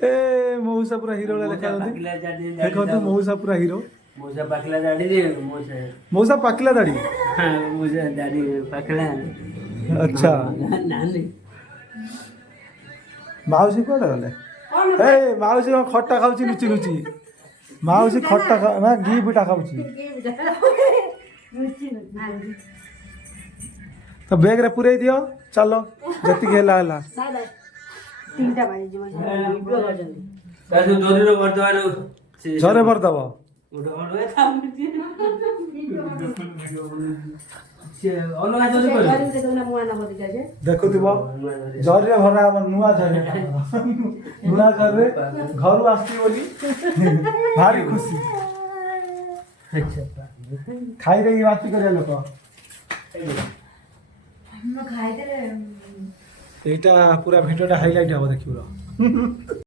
ए मौसा पूरा हीरो देखा देखो तू मौसा पूरा हीरो मौसा पाकला दाढ़ी रे मौसा पाकला दाढ़ी हां मौसा दाढ़ी पाकला अच्छा नानी माउसी कोड गले ए माउसी खट्टा खाउची लुची लुची माउसी खट्टा ना घी बिटा खाउची तो बैग रे पुरे दियो चलो जति गेला हला तीनटा बाजे जीव ताजु जोरी रो वर्तवारो झरे भर दबो उडो उडो था अलगा जोरी कर देखो दिबो झरे भरा हमर नुआ झरे नुआ झरे घर आस्ती बोली भारी खुशी अच्छा खाई रही बात करे लोक हम खाई दे এইটা পুরা ভিডিওটা হাইলাইট হবে দেখিব